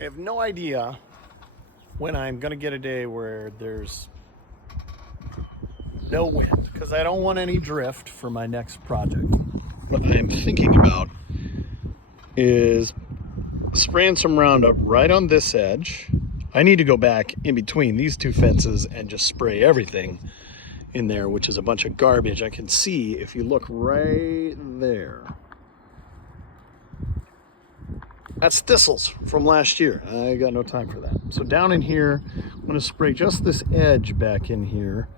I have no idea when I'm going to get a day where there's no wind, because I don't want any drift for my next project. What I'm thinking about is spraying some Roundup right on this edge. I need to go back in between these two fences and just spray everything in there, which is a bunch of garbage. I can see if you look right there. That's thistles from last year. I got no time for that. So down in here, I'm going to spray just this edge back in here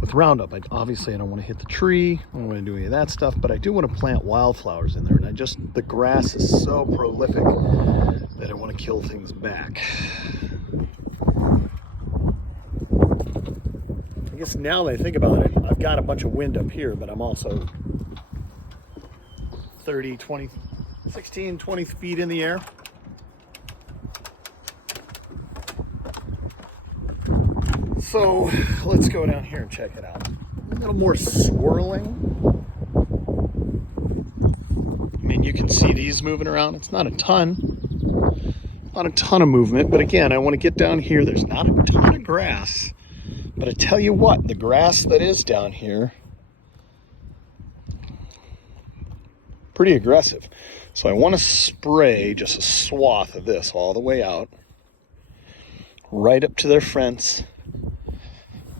with Roundup. Obviously, I don't want to hit the tree. I don't want to do any of that stuff, but I do want to plant wildflowers in there. And the grass is so prolific that I want to kill things back. I guess now that I think about it, I've got a bunch of wind up here, but I'm also 30, 20, 16, 20 feet in the air. So let's go down here and check it out. A little more swirling. I mean, you can see these moving around. It's not a ton of movement, but again, I want to get down here. There's not a ton of grass, but I tell you what, the grass that is down here, pretty aggressive. So I want to spray just a swath of this all the way out, right up to their fence,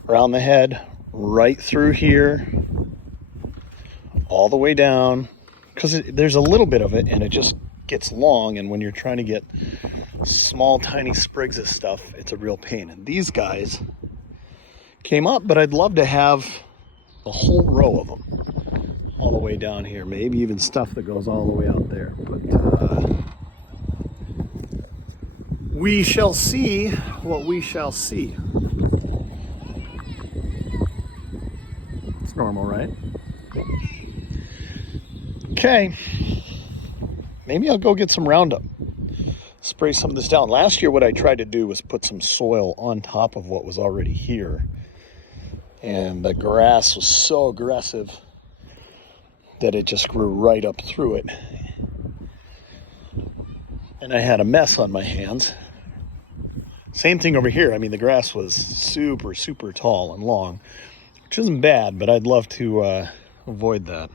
around the head, right through here, all the way down, because there's a little bit of it and it just gets long, and when you're trying to get small tiny sprigs of stuff, it's a real pain. And these guys came up, but I'd love to have a whole row of them all the way down here, maybe even stuff that goes all the way out there, but we shall see what we shall see. It's normal, right? Okay, maybe I'll go get some Roundup, spray some of this down. Last year what I tried to do was put some soil on top of what was already here, and the grass was so aggressive that it just grew right up through it, and I had a mess on my hands. Same thing over here. I mean, the grass was super tall and long, which isn't bad, but I'd love to avoid that.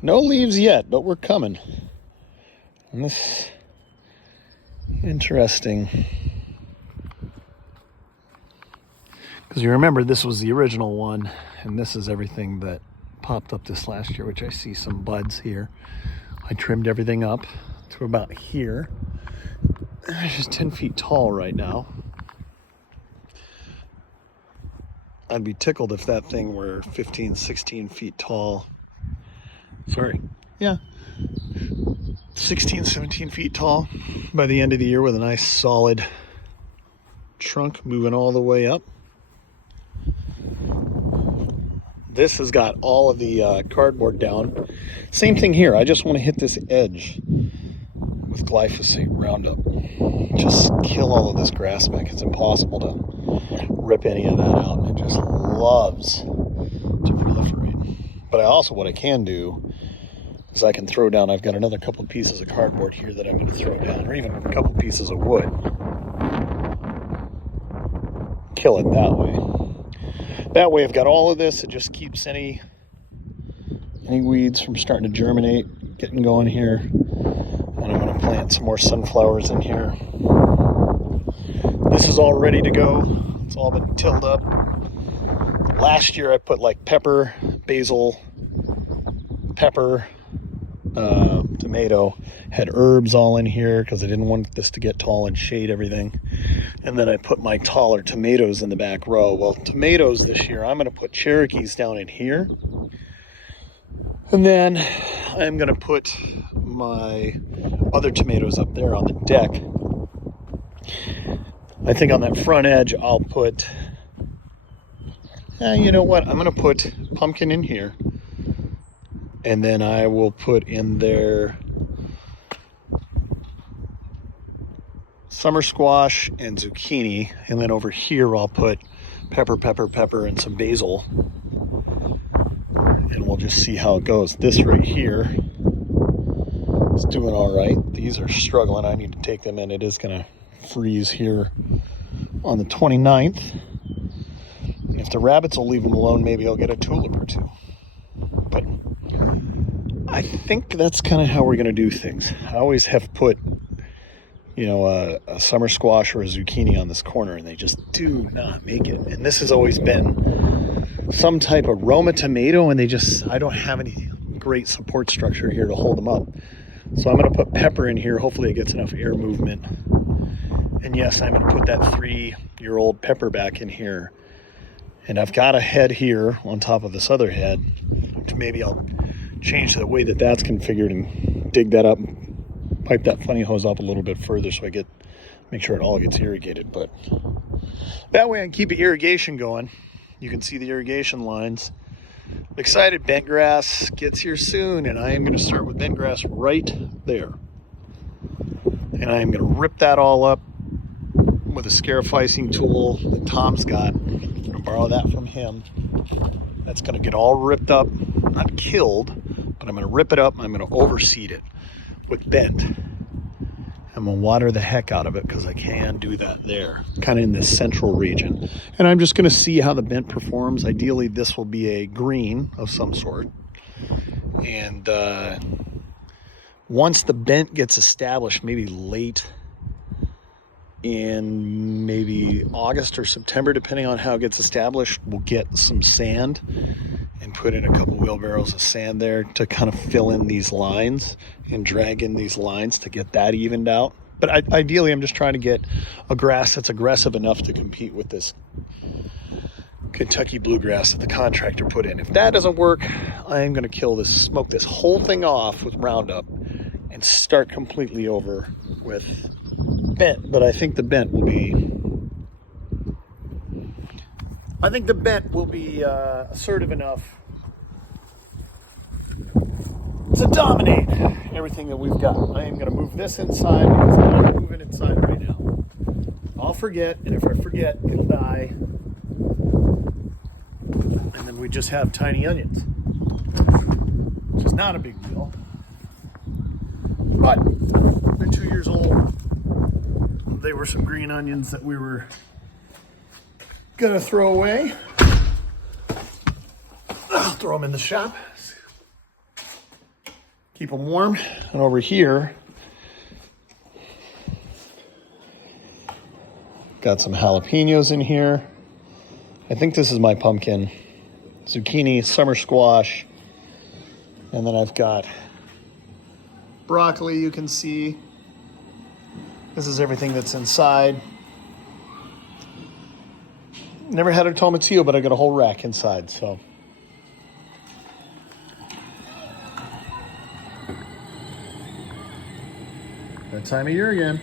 No leaves yet, but we're coming. And this, interesting. Because you remember, this was the original one, and this is everything that popped up this last year, which I see some buds here. I trimmed everything up to about here. It's just 10 feet tall right now. I'd be tickled if that thing were 15, 16 feet tall. Sorry. Yeah. 16, 17 feet tall by the end of the year, with a nice solid trunk moving all the way up. This has got all of the cardboard down. Same thing here. I just want to hit this edge with glyphosate Roundup. Just kill all of this grass back. It's impossible to rip any of that out, and it just loves to proliferate. But what I can do is I can throw down, I've got another couple of pieces of cardboard here that I'm going to throw down, or even a couple pieces of wood. Kill it that way. That way I've got all of this. It just keeps any weeds from starting to germinate, getting going here. And I'm going to plant some more sunflowers in here. This is all ready to go. It's all been tilled up. Last year I put like pepper, basil, pepper, tomato, had herbs all in here because I didn't want this to get tall and shade everything. And then I put my taller tomatoes in the back row. Well, tomatoes this year, I'm going to put Cherokees down in here. And then I'm going to put my other tomatoes up there on the deck. I think on that front edge, I'll put, you know what? I'm going to put pumpkin in here. And then I will put in there summer squash and zucchini. And then over here, I'll put pepper, and some basil. And we'll just see how it goes. This right here It's doing all right. These are struggling. I need to take them in. It is going to freeze here on the 29th. And if the rabbits will leave them alone, maybe I'll get a tulip or two. But I think that's kind of how we're going to do things. I always have put, a summer squash or a zucchini on this corner, and they just do not make it. And this has always been some type of Roma tomato, and I don't have any great support structure here to hold them up. So I'm going to put pepper in here. Hopefully it gets enough air movement. And yes, I'm going to put that 3-year-old pepper back in here. And I've got a head here on top of this other head, which maybe I'll change the way that that's configured and dig that up, pipe that funny hose up a little bit further so make sure it all gets irrigated. But that way I can keep the irrigation going. You can see the irrigation lines. I'm excited. Bent grass gets here soon, and I am going to start with bent grass right there. And I am going to rip that all up with a scarificing tool that Tom's got. I'm going to borrow that from him. That's going to get all ripped up, not killed, but I'm going to rip it up and I'm going to overseed it with bent. I'm going to water the heck out of it because I can do that there, kind of in this central region. And I'm just going to see how the bent performs. Ideally, this will be a green of some sort. And once the bent gets established, maybe late in maybe August or September, depending on how it gets established, we'll get some sand and put in a couple wheelbarrows of sand there to kind of fill in these lines and drag in these lines to get that evened out. But ideally, I'm just trying to get a grass that's aggressive enough to compete with this Kentucky bluegrass that the contractor put in. If that doesn't work, I am going to smoke this whole thing off with Roundup and start completely over with bent. But I think the bent will be assertive enough to dominate everything that we've got. I am going to move this inside because I'm not moving inside right now. I'll forget, and if I forget, it'll die. And then we just have tiny onions, which is not a big deal. But they're 2 years old. They were some green onions that we were gonna throw away. I'll throw them in the shop. Keep them warm. And over here, got some jalapenos in here. I think this is my pumpkin, zucchini, summer squash, and then I've got broccoli, you can see. This is everything that's inside. Never had a tomatillo, but I got a whole rack inside, so. That time of year again.